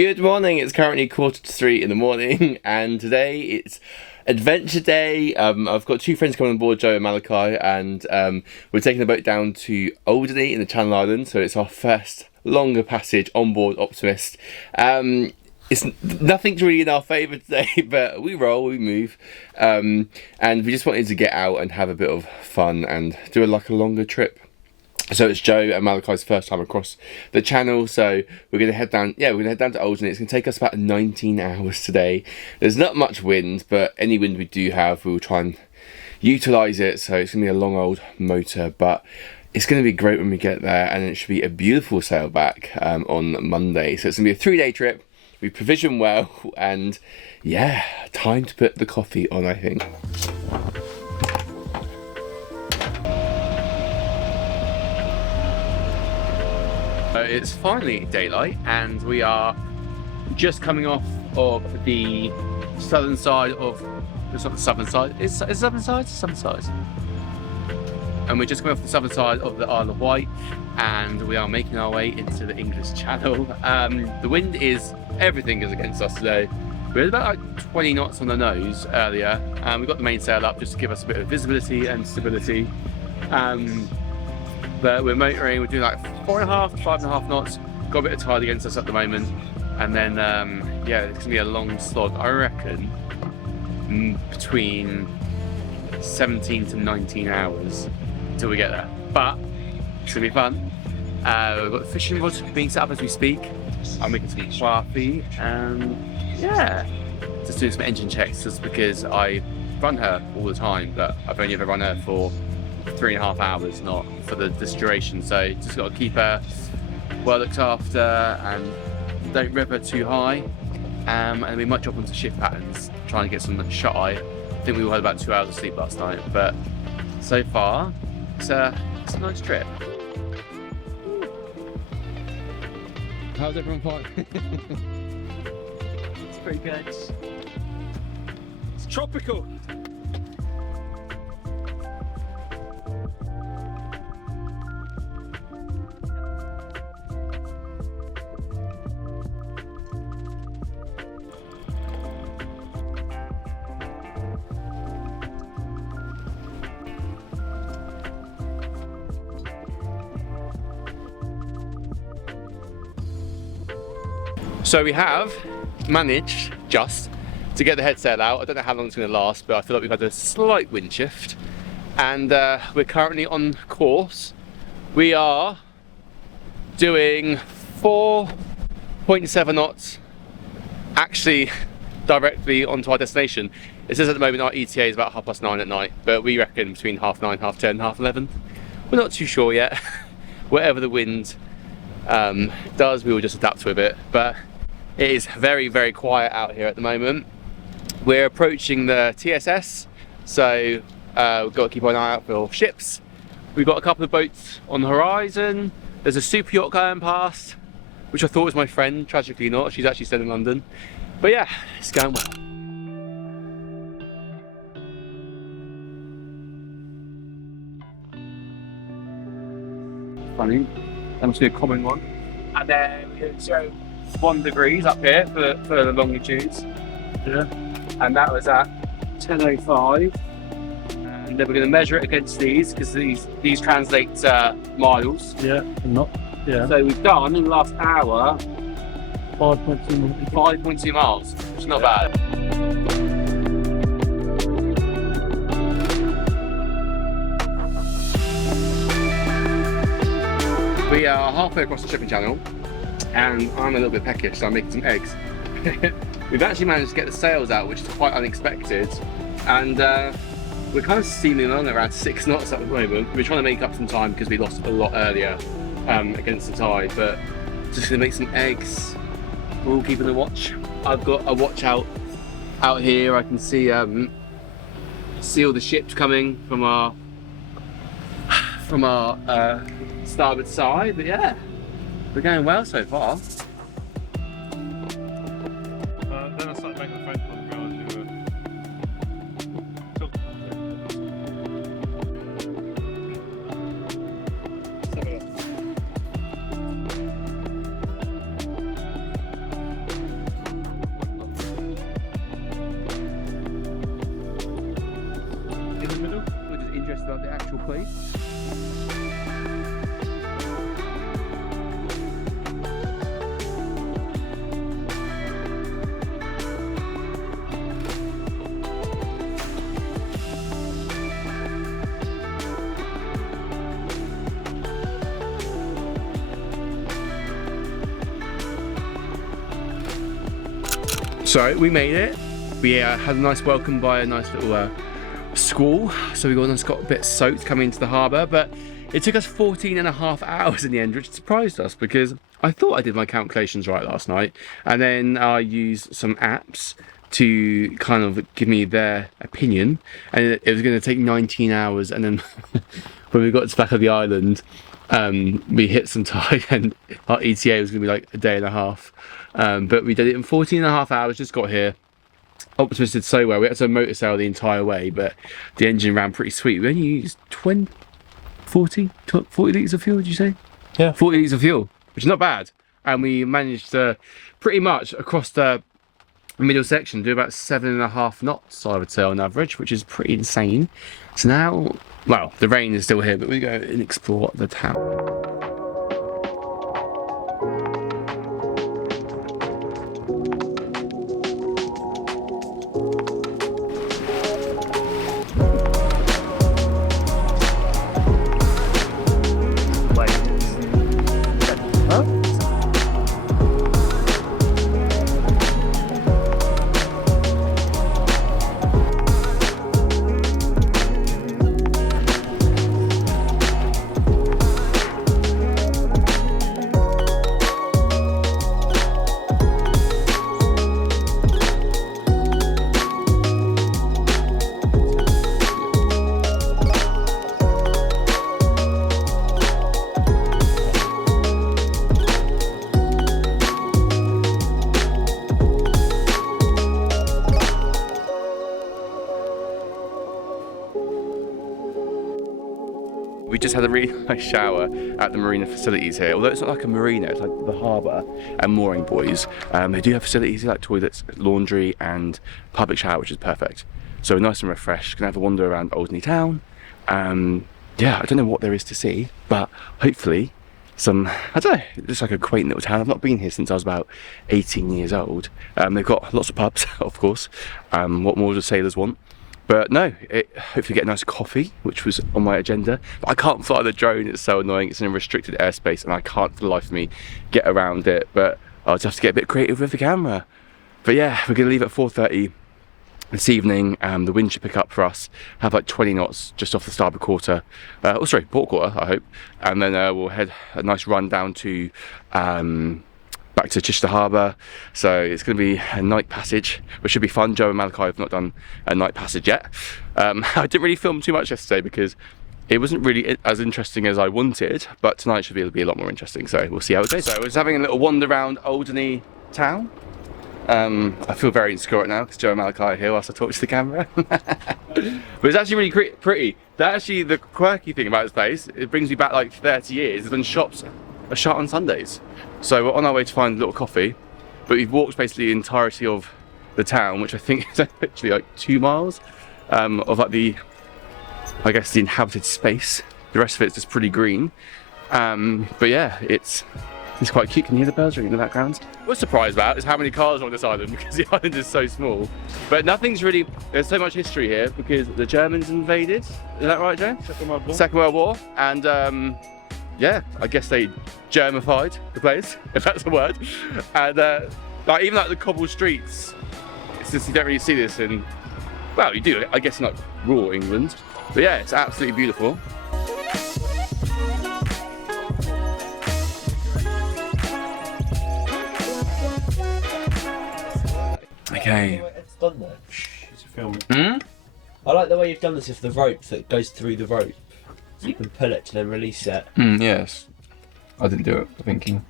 Good morning, it's currently 2:45 in the morning and today it's adventure day. I've got two friends coming on board, Joe and Malachi, and we're taking the boat down to Alderney in the Channel Islands, so it's our first longer passage on board Optimist. It's nothing's really in our favour today, but we roll, we move, and we just wanted to get out and have a bit of fun and do a longer trip. So it's Joe and Malachi's first time across the channel, so we're going to head down, we're going to head down to Alderney. It's going to take us about 19 hours today. There's not much wind, but any wind we do have, we will try and utilise it, so it's going to be a long old motor, but it's going to be great when we get there, and it should be a beautiful sail back on Monday. So it's going to be a 3-day trip. We provision well, and yeah, time to put the coffee on, I think. It's finally daylight and we are just coming off of the southern side of, it's not the southern side, it's southern side? It's southern side. And we're just coming off the southern side of the Isle of Wight and we are making our way into the English Channel. The wind is, everything is against us today. We had about like 20 knots on the nose earlier and we got the mainsail up just to give us a bit of visibility and stability. But we're motoring, we're doing like 4.5 to 5.5 knots. Got a bit of tide against us at the moment. And then, yeah, it's gonna be a long slog. I reckon between 17 to 19 hours until we get there. But it's gonna be fun. We've got the fishing rod being set up as we speak. I'm making some coffee and yeah, just doing some engine checks just because I run her all the time, but I've only ever run her for 3.5 hours, not for this duration, so just got to keep her well looked after and don't rip her too high, and we might drop onto shift patterns trying to get some shut eye. I think we all had about 2 hours of sleep last night, but so far it's a nice trip. How's everyone finding? It's pretty good. It's tropical. So we have managed just to get the head sail out. I don't know how long it's going to last, but I feel like we've had a slight wind shift and we're currently on course. We are doing 4.7 knots actually directly onto our destination. It says at the moment our ETA is about 9:30 at night, but we reckon between 9:30, 10:30, 11:30. We're not too sure yet. Whatever the wind does, we will just adapt to a bit, but it is very, very quiet out here at the moment. We're approaching the TSS, so we've got to keep an eye out for ships. We've got a couple of boats on the horizon. There's a super yacht going past, which I thought was my friend, tragically not. She's actually still in London. But yeah, it's going well. Funny, that must be a common one. And then we hit 1 degrees up here for the longitudes. Yeah. And that was at 10:05. And then we're going to measure it against these because these translate miles. Yeah, not. Yeah. So we've done in the last hour 5.2 miles, which is not bad. We are halfway across the shipping channel and I'm a little bit peckish, so I'm making some eggs. We've actually managed to get the sails out, which is quite unexpected, and we're kind of steaming along around 6 knots at the moment. We're trying to make up some time because we lost a lot earlier against the tide, but just gonna make some eggs. We're all keeping a watch. I've got a watch out here. I can see all the ships coming from our starboard side, but yeah, we're going well so far. Then I started making a phone call and realised you were So we made it. We had a nice welcome by a nice little squall. So we got a bit soaked coming into the harbour, but it took us 14.5 hours in the end, which surprised us because I thought I did my calculations right last night, and then I used some apps to kind of give me their opinion, and it was going to take 19 hours, and then when we got to the back of the island, we hit some tide and our ETA was going to be like a day and a half, but we did it in 14.5 hours, just got here. Optimist did so well. We had to motor sail the entire way, but the engine ran pretty sweet. We only used 40 litres of fuel, did you say? Yeah. 40 litres of fuel, which is not bad. And we managed to pretty much across the middle section do about 7.5 knots, I would say, on average, which is pretty insane. So now, well, the rain is still here, but we go and explore the town. We just had a really nice shower at the marina facilities here. Although it's not like a marina, it's like the harbour and mooring buoys. They do have facilities like toilets, laundry and public shower, which is perfect. So nice and refreshed. Gonna have a wander around Alderney town. Yeah, I don't know what there is to see, but hopefully some, I don't know, it's like a quaint little town. I've not been here since I was about 18 years old. They've got lots of pubs, of course. What more do sailors want? But no, hopefully get a nice coffee, which was on my agenda. But I can't fly the drone, it's so annoying. It's in a restricted airspace and I can't for the life of me get around it. But I'll just have to get a bit creative with the camera. But yeah, we're gonna leave at 4:30 this evening. The wind should pick up for us, have like 20 knots just off the starboard quarter. Oh sorry, port quarter, I hope. And then we'll head a nice run down to back to Chichester Harbour. So it's going to be a night passage, which should be fun. Joe and Malachi have not done a night passage yet. I didn't really film too much yesterday because it wasn't really as interesting as I wanted, but tonight should be a lot more interesting, so we'll see how it goes. So I was having a little wander around Alderney town. I feel very insecure right now because Joe and Malachi are here whilst I talk to the camera. But it's actually really pretty. Actually, the quirky thing about this place, it brings me back like 30 years, is when shops are shut on Sundays. So we're on our way to find a little coffee, but we've walked basically the entirety of the town, which I think is actually like 2 miles of like the, I guess, the inhabited space. The rest of it's just pretty green. But yeah, it's quite cute. Can you hear the birds ringing in the background? What we're surprised about is how many cars are on this island because the island is so small. But nothing's really, there's so much history here because the Germans invaded. Is that right, Joe? Second World War. Second World War. And yeah, I guess they Germified the place, if that's a word. And like even like the cobbled streets, it's just, you don't really see this in, well, you do, I guess, in like rural England. But yeah, it's absolutely beautiful. Okay. It's done there. It's a film. I like the way you've done this with the rope that goes through the rope. So you can pull it to then release it. Yes. I didn't do it for thinking.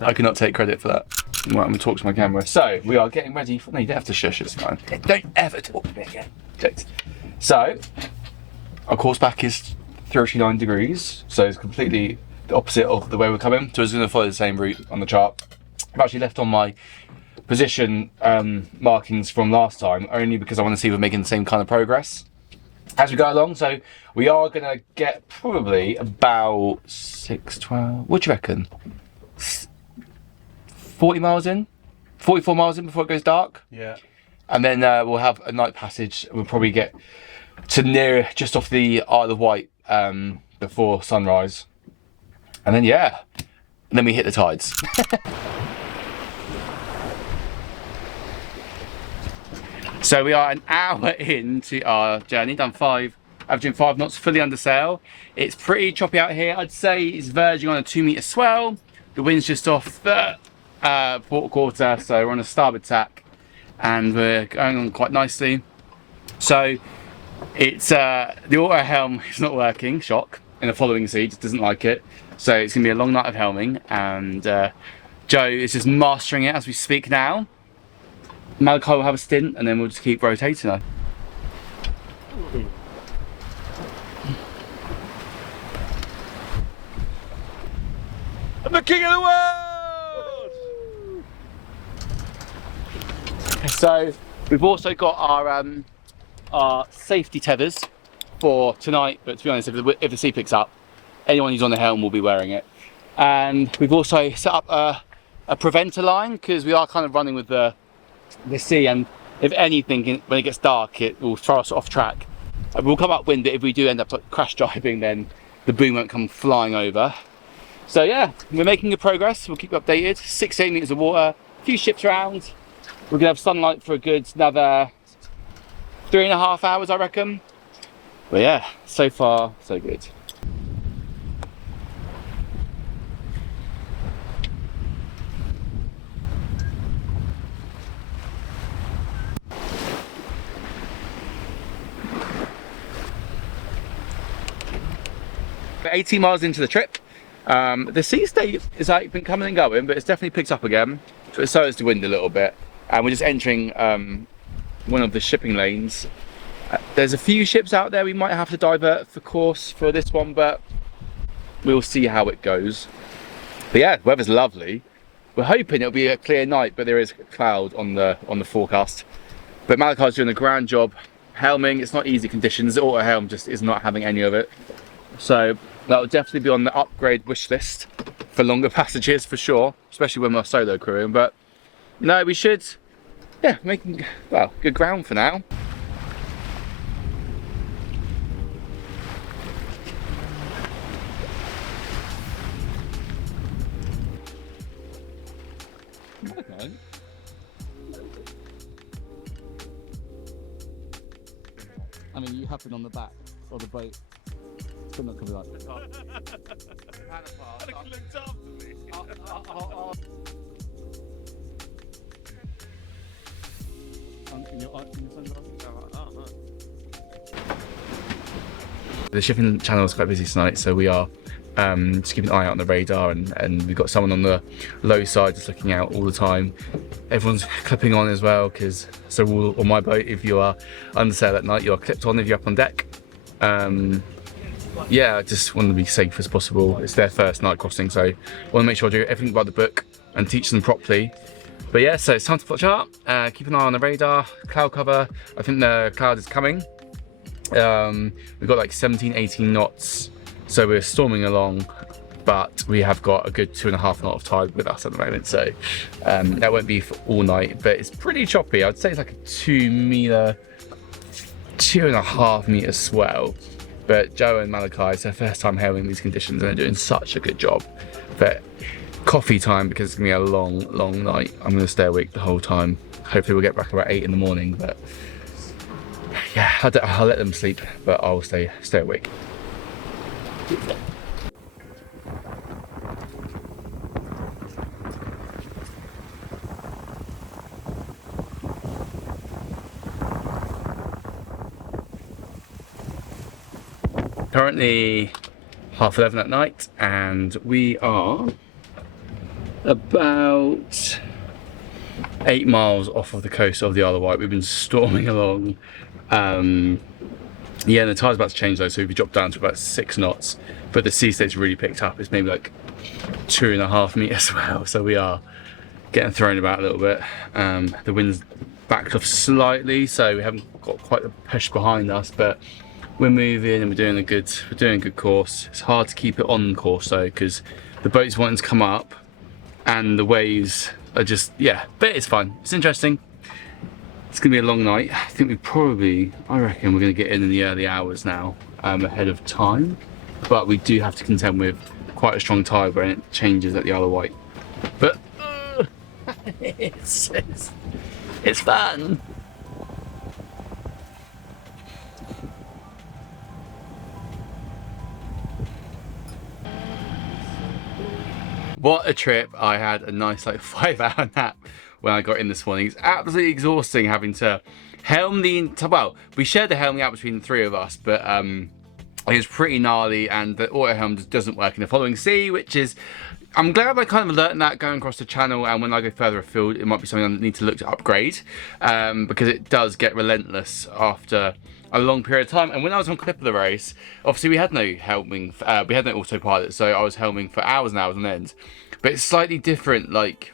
I cannot take credit for that. Right, I'm going to talk to my camera. So, we are getting ready for... No, you don't have to shush, it's fine. Don't ever talk to me again. Jokes. So, our course back is 39 degrees. So, it's completely the opposite of the way we're coming. So, it's going to follow the same route on the chart. I've actually left on my position markings from last time, only because I want to see if we're making the same kind of progress as we go along. So we are going to get probably about 12, what do you reckon? 40 miles in? 44 miles in before it goes dark? Yeah. And then we'll have a night passage. We'll probably get to near just off the Isle of Wight before sunrise. And then, yeah, and then we hit the tides. So we are an hour into our journey, averaging 5 knots, fully under sail. It's pretty choppy out here. I'd say it's verging on a 2-metre swell. The wind's just off the port quarter, so we're on a starboard tack and we're going on quite nicely. So it's the auto helm is not working, shock, in the following sea, just doesn't like it. So it's gonna be a long night of helming, and Joe is just mastering it as we speak now. Malachi will have a stint and then we'll just keep rotating her. I'm the king of the world! So we've also got our safety tethers for tonight, but to be honest, if the sea picks up, anyone who's on the helm will be wearing it. And we've also set up a preventer line, because we are kind of running with the sea, and if anything, when it gets dark, it will throw us off track. We'll come upwind, but if we do end up crash driving, then the boom won't come flying over. So yeah, we're making good progress. We'll keep you updated. 6 to 8 meters of water, a few ships around. We're gonna have sunlight for a good another 3.5 hours, I reckon. But yeah, so far so good. We're 18 miles into the trip. The sea state is like been coming and going, but it's definitely picked up again. So is the wind a little bit. And we're just entering one of the shipping lanes. There's a few ships out there we might have to divert for course for this one, but we'll see how it goes. But yeah, the weather's lovely. We're hoping it'll be a clear night, but there is a cloud on the forecast. But Malachi's doing a grand job helming. It's not easy conditions. The auto helm just is not having any of it. So that will definitely be on the upgrade wish list for longer passages for sure, especially when we're solo crewing. But no, we should, yeah, making, well, good ground for now. Okay. I mean, you have been on the back of the boat. Still not coming up. Look after me. The shipping channel is quite busy tonight, so we are just keeping an eye out on the radar, and we've got someone on the low side just looking out all the time. Everyone's clipping on as well, because so on my boat, if you are under sail at night, you are clipped on if you're up on deck. Yeah, I just want to be safe as possible. It's their first night crossing, so I want to make sure I do everything by the book and teach them properly. But yeah, so it's time to plot chart, keep an eye on the radar, cloud cover. I think the cloud is coming. We've got like 17, 18 knots, so we're storming along, but we have got a good 2.5 knot of tide with us at the moment, so that won't be for all night, but it's pretty choppy. I'd say it's like a 2.5 meter swell. But Joe and Malachi, it's their first time hailing these conditions, and they're doing such a good job. But coffee time, because it's gonna be a long, long night. I'm gonna stay awake the whole time. Hopefully we'll get back about 8 in the morning, but yeah, I'll let them sleep, but I'll stay awake. Currently 11:30 at night, and we are about 8 miles off of the coast of the Isle of Wight. We've been storming along. Yeah, and the tide's about to change though, so we've dropped down to about 6 knots, but the sea state's really picked up. It's maybe like 2.5 meters swell, so we are getting thrown about a little bit. The wind's backed off slightly, so we haven't got quite the push behind us, but we're moving and we're doing a good course. It's hard to keep it on course though, because the boat's wanting to come up and the waves are just, yeah, but it's fun. It's interesting. It's gonna be a long night. I think I reckon we're gonna get in the early hours now, ahead of time. But we do have to contend with quite a strong tide when it changes at the Isle of Wight. But it's fun. What a trip. I had a nice like 5-hour nap when I got in this morning. It's absolutely exhausting having to helm well, we shared the helming out between the three of us, but it was pretty gnarly, and the auto helm just doesn't work in the following sea, which is, I'm glad I kind of learned that going across the channel, and when I go further afield, it might be something I need to look to upgrade, because it does get relentless after a long period of time. And when I was on clip of the race, obviously we had no helming, we had no autopilot, so I was helming for hours and hours on end. But it's slightly different, like,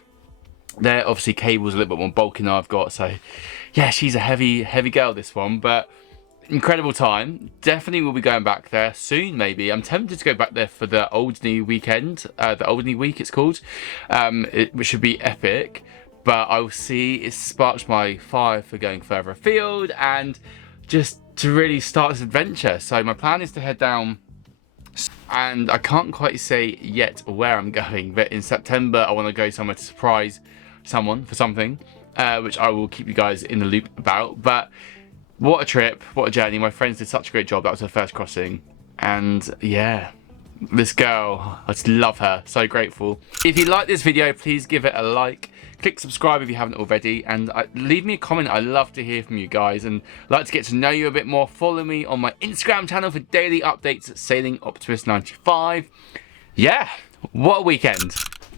there obviously cable's a little bit more bulky than I've got, so yeah, she's a heavy girl, this one, but incredible time. Definitely will be going back there soon, maybe. I'm tempted to go back there for the Alderney weekend, the Alderney week it's called, which should be epic, but I will see. It sparked my fire for going further afield and just to really start this adventure. So my plan is to head down, and I can't quite say yet where I'm going, but in September I want to go somewhere to surprise someone for something, which I will keep you guys in the loop about. But what a trip, what a journey. My friends did such a great job. That was her first crossing, and yeah, this girl, I just love her. So grateful. If you like this video, please give it a like, click subscribe if you haven't already, and leave me a comment. I love to hear from you guys and like to get to know you a bit more. Follow me on my Instagram channel for daily updates at Sailing Optimist 95. Yeah, what a weekend.